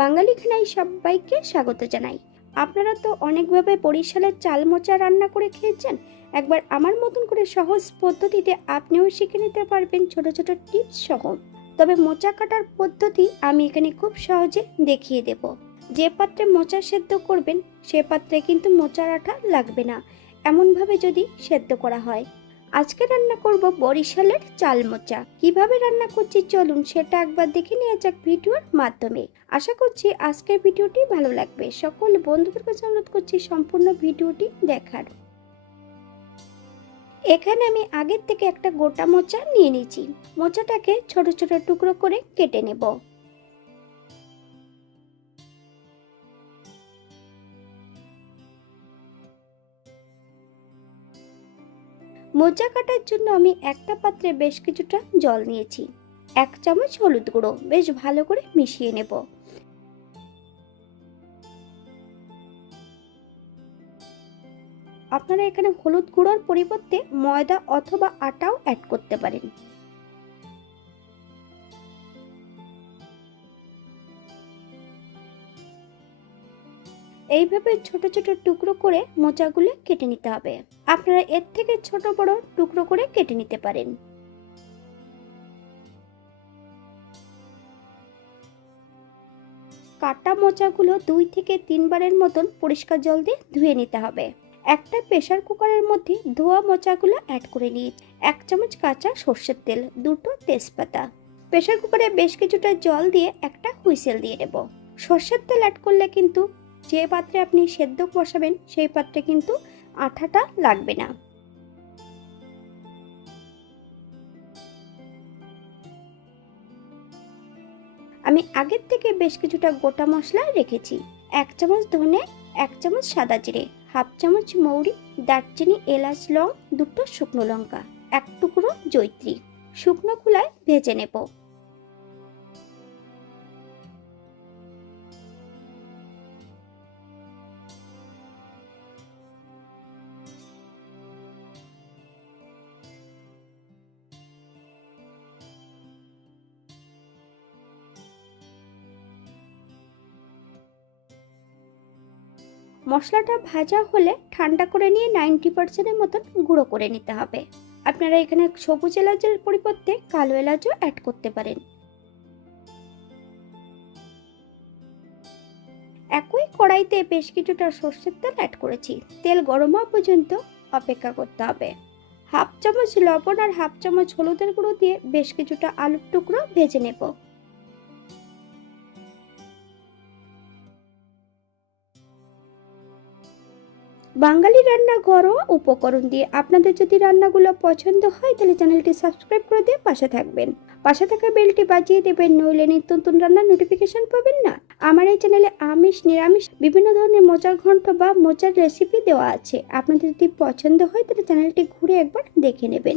বাঙালি খানায় সবাইকে স্বাগত জানাই। আপনারা তো অনেকভাবে বরিশালের চাল মোচা রান্না করে খেয়েছেন। একবার আমার মতন করে সহজ পদ্ধতিতে আপনিও শিখে নিতে পারবেন ছোট ছোট টিপস সহ। তবে মোচা কাটার পদ্ধতি আমি এখানে খুব সহজে দেখিয়ে দেব। যে পাত্রে মোচা সেদ্ধ করবেন সে পাত্রে কিন্তু মোচার আঠা লাগবে না, এমনভাবে যদি সেদ্ধ করা হয়। আজকে রান্না করব বরিশালের চাল মোচা। কিভাবে রান্না করছি চলুন সেটা একবার দেখে নেওয়া যাক ভিডিওর মাধ্যমে। আশা করছি আজকের ভিডিওটি ভালো লাগবে। সকল বন্ধুদের কাছে অনুরোধ করছি সম্পূর্ণ ভিডিওটি দেখার। এখানে আমি আগের থেকে একটা গোটা মোচা নিয়ে নিয়েছি। মোচাটাকে ছোট ছোট টুকরো করে কেটে নেব। মোচা কাটার জন্য আমি একটা পাত্রে বেশ কিছুটা জল নিয়েছি। 1 চামচ হলুদ গুঁড়ো বেশ ভালো করে মিশিয়ে নেব। আপনারা এখানে হলুদ গুঁড়োর পরিবর্তে ময়দা অথবা আটাও অ্যাড করতে পারেন। এইভাবে ছোট ছোট টুকরো করে মোচাগুলো কেটে নিতে হবে। আপনারা এর থেকে ছোট বড় টুকরো করে কেটে নিতে পারেন। কাটা মোচাগুলো 2 থেকে 3 বারের মতন পরিষ্কার জল দিয়ে ধুয়ে নিতে হবে। একটা প্রেসার কুকারের মধ্যে ধোয়া মোচাগুলো অ্যাড করে নিয়েছি। 1 চামচ কাঁচা সর্ষের তেল, 2টো তেজপাতা। প্রেসার কুকারে বেশ কিছুটা জল দিয়ে একটা হুইসেল দিয়ে দেব। সর্ষের তেল অ্যাড করলে কিন্তু যে পাত্রে আপনি সেদ্ধ বসাবেন সেই পাত্রে কিন্তু আঠাটা লাগবে না। আমি আগের থেকে বেশ কিছুটা গোটা মশলা রেখেছি। 1 চামচ ধনে, 1 চামচ সাদা জিরে, হাফ চামচ মৌরি, দারচিনি, এলাচ, লং, 2টো শুকনো লঙ্কা, 1 টুকরো জয়িত্রী। শুকনো খোলায় ভেজে নেব। মশলাটা ভাজা হলে ঠান্ডা করে নিয়ে 90% মতন গুঁড়ো করে নিতে হবে। আপনারা এখানে সবুজ এলাচের পরিবর্তে কালো এলাচও অ্যাড করতে পারেন। একই কড়াইতে বেশ কিছুটা সর্ষের তেল অ্যাড করেছি। তেল গরম হওয়া পর্যন্ত অপেক্ষা করতে হবে। হাফ চামচ লবণ আর হাফ চামচ হলুদের গুঁড়ো দিয়ে বেশ কিছুটা আলুর টুকরো ভেজে নেব। বাঙালি রান্না ঘরোয়া উপকরণ দিয়ে আপনাদের যদি রান্নাগুলো পছন্দ হয় তাহলে চ্যানেলটি সাবস্ক্রাইব করে দিয়ে পাশে থাকবেন। পাশে থাকা বেলটি বাজিয়ে দেবেন, নইলে নিত্য নতুন রান্নার নোটিফিকেশন পাবেন না। আমার এই চ্যানেলে আমিষ নিরামিষ বিভিন্ন ধরনের মোচার ঘন্ট বা মোচার রেসিপি দেওয়া আছে। আপনাদের যদি পছন্দ হয় তাহলে চ্যানেলটি ঘুরে একবার দেখে নেবেন।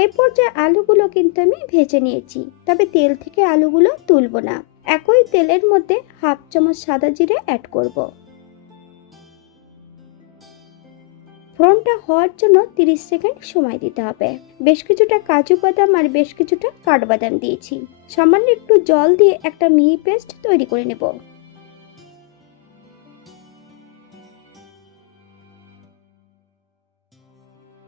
এই পর্যায়ে আলুগুলো কিন্তু আমি ভেজে নিয়েছি, তবে তেল থেকে আলুগুলো তুলব না। একই তেলের মধ্যে হাফ চামচ সাদা জিরে অ্যাড করব। ফোড়নটা হওয়ার জন্য 30 সেকেন্ড সময় দিতে হবে। বেশ কিছুটা কাজু বাদাম আর বেশ কিছুটা কাঠবাদাম দিয়েছি। সামান্য একটু জল দিয়ে একটা মিহি পেস্ট তৈরি করে নেব।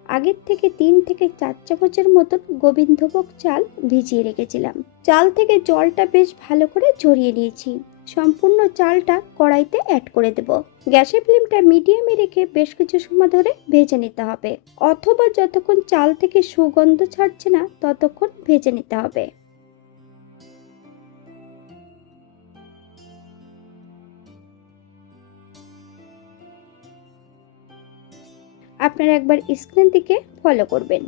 আগের থেকে 3 থেকে 4 চামচের মতন গোবিন্দভোগ চাল ভিজিয়ে রেখেছিলাম। চাল থেকে জলটা বেশ ভালো করে ঝরিয়ে নিয়েছি। সম্পূর্ণ চালটা কড়াইতে অ্যাড করে দেব। গ্যাসের ফ্লেমটা মিডিয়ামে রেখে বেশ কিছু সময় ধরে ভেজে নিতে হবে, অথবা যতক্ষণ চাল থেকে সুগন্ধ ছাড়ছে না ততক্ষণ ভেজে নিতে হবে। আপনারা একবার স্ক্রিন দিকে ফলো করবেন।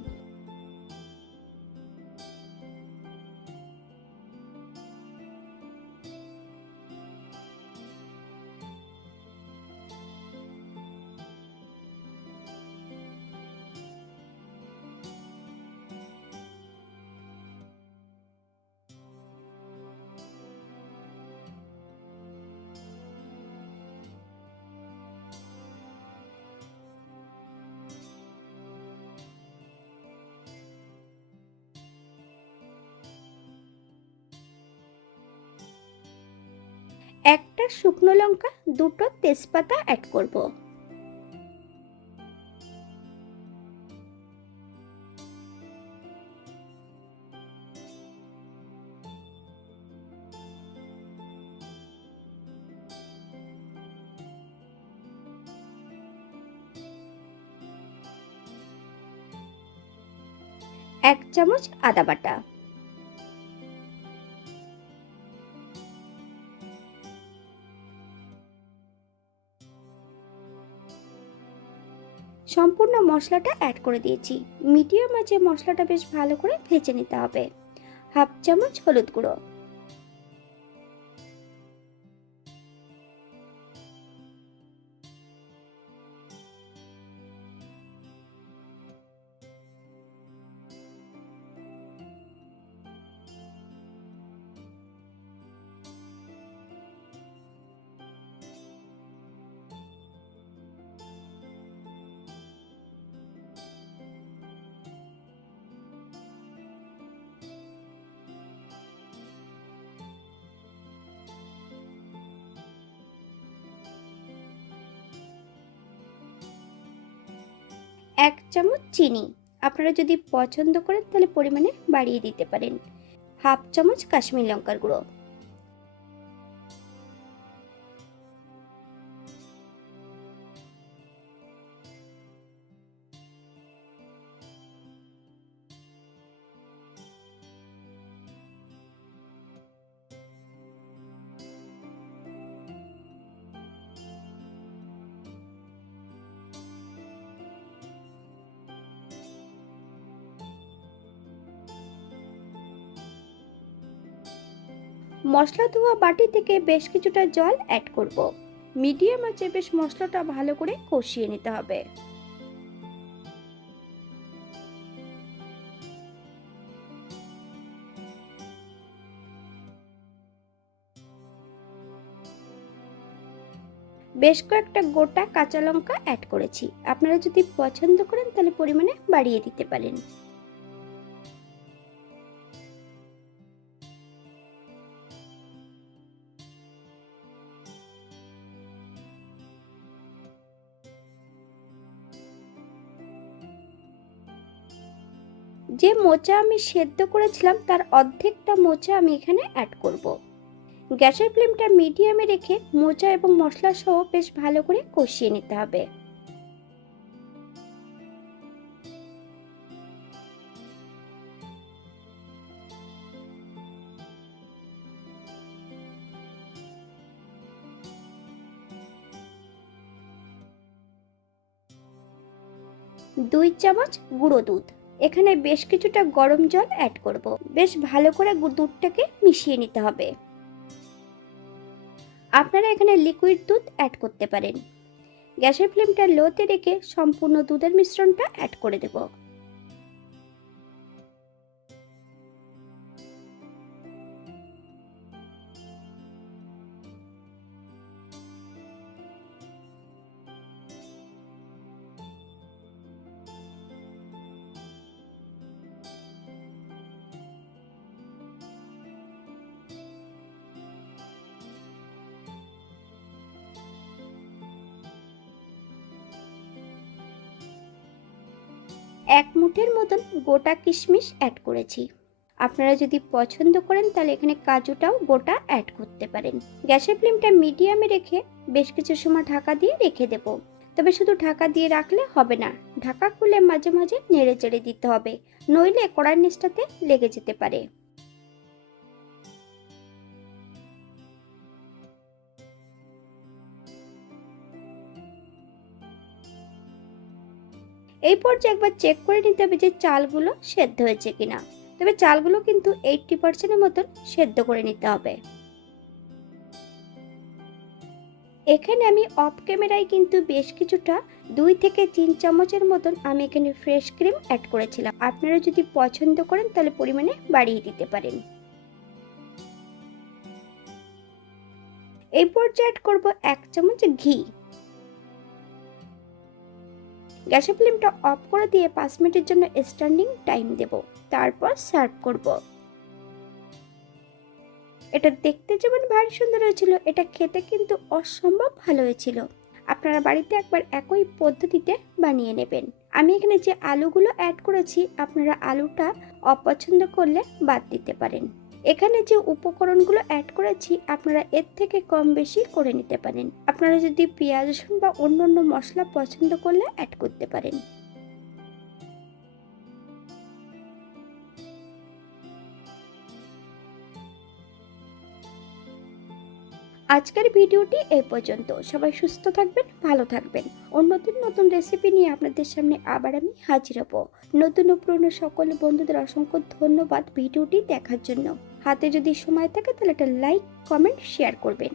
একটা শুকনো লঙ্কা, দুটো তেজপাতা অ্যাড করব। এক চামচ আদা বাটা, সম্পূর্ণ মশলাটা অ্যাড করে দিয়েছি। মিডিয়াম আঁচে মশলাটা বেশ ভালো করে ভেজে নিতে হবে। হাফ চামচ হলুদ গুঁড়ো, এক চামচ চিনি, আপনারা যদি পছন্দ করেন তাহলে পরিমাণে বাড়িয়ে দিতে পারেন। হাফ চামচ কাশ্মীর লঙ্কার গুঁড়ো, মশলা ধোয়া বাটি থেকে বেশ কিছুটা জল অ্যাড করব। মিডিয়াম আঁচে বেশ মশলাটা ভালো করে কষিয়ে নিতে হবে। বেশ কয়েকটা গোটা কাঁচা লঙ্কা অ্যাড করেছি, আপনারা যদি পছন্দ করেন তাহলে পরিমাণে বাড়িয়ে দিতে পারেন। যে মোচা আমি সেদ্ধ করেছিলাম তার অর্ধেকটা মোচা আমি এখানে অ্যাড করব। গ্যাসের ফ্লেমটা মিডিয়ামে রেখে মোচা এবং মশলা সহ বেশ ভালো করে কষিয়ে নিতে হবে। দুই চামচ গুঁড়ো দুধ, এখানে বেশ কিছুটা গরম জল অ্যাড করব। বেশ ভালো করে দুধটাকে মিশিয়ে নিতে হবে। আপনারা এখানে লিকুইড দুধ অ্যাড করতে পারেন। গ্যাসের ফ্লেমটা লোতে রেখে সম্পূর্ণ দুধের মিশ্রণটা অ্যাড করে দেব। এক মুঠের মতন গোটা কিশমিশ অ্যাড করেছি। আপনারা যদি পছন্দ করেন তাহলে এখানে কাজুটাও গোটা অ্যাড করতে পারেন। গ্যাসের ফ্লেমটা মিডিয়ামে রেখে বেশ কিছু সময় ঢাকা দিয়ে রেখে দেব। তবে শুধু ঢাকা দিয়ে রাখলে হবে না, ঢাকা খুলে মাঝে মাঝে নেড়ে চেড়ে দিতে হবে, নইলে কড়ার নিচটাতে লেগে যেতে পারে। এই পর্যায়ে একবার চেক করে নিতে হবে যে চালগুলো সেদ্ধ হয়েছে কিনা। তবে চালগুলো কিন্তু 80% মতন সেদ্ধ করে নিতে হবে। এখানে আমি অফ ক্যামেরায় কিন্তু বেশ কিছুটা 2 থেকে 3 চামচের মতন আমি এখানে ফ্রেশ ক্রিম অ্যাড করেছিলাম। আপনারা যদি পছন্দ করেন তাহলে পরিমাণে বাড়িয়ে দিতে পারেন। এই পর্যায়ে অ্যাড করব 1 চামচ ঘি। গ্যাসের ফ্লেমটা অফ করে দিয়ে 5 মিনিটের জন্য স্ট্যান্ডিং টাইম দেব, তারপর সার্ভ করব। এটা দেখতে যেমন ভারী সুন্দর হয়েছিল, এটা খেতে কিন্তু অসম্ভব ভালো হয়েছিল। আপনারা বাড়িতে একবার একই পদ্ধতিতে বানিয়ে নেবেন। আমি এখানে যে আলুগুলো অ্যাড করেছি, আপনারা আলুটা অপছন্দ করলে বাদ দিতে পারেন। এখানে যে উপকরণগুলো অ্যাড করেছি আপনারা এর থেকে কম বেশি করে নিতে পারেন। আপনারা যদি পেঁয়াজ রসুন বা অন্যান্য মশলা পছন্দ করলে অ্যাড করতে পারেন। আজকের ভিডিওটি এই পর্যন্ত। সবাই সুস্থ থাকবেন, ভালো থাকবেন। নতুন নতুন রেসিপি নিয়ে আপনাদের সামনে আবার আমি হাজির হব। নতুন ও পুরনো সকল বন্ধুদের অসংখ্য ধন্যবাদ ভিডিওটি দেখার জন্য। হাতে যদি সময় থাকে তাহলে একটা লাইক, কমেন্ট, শেয়ার করবেন।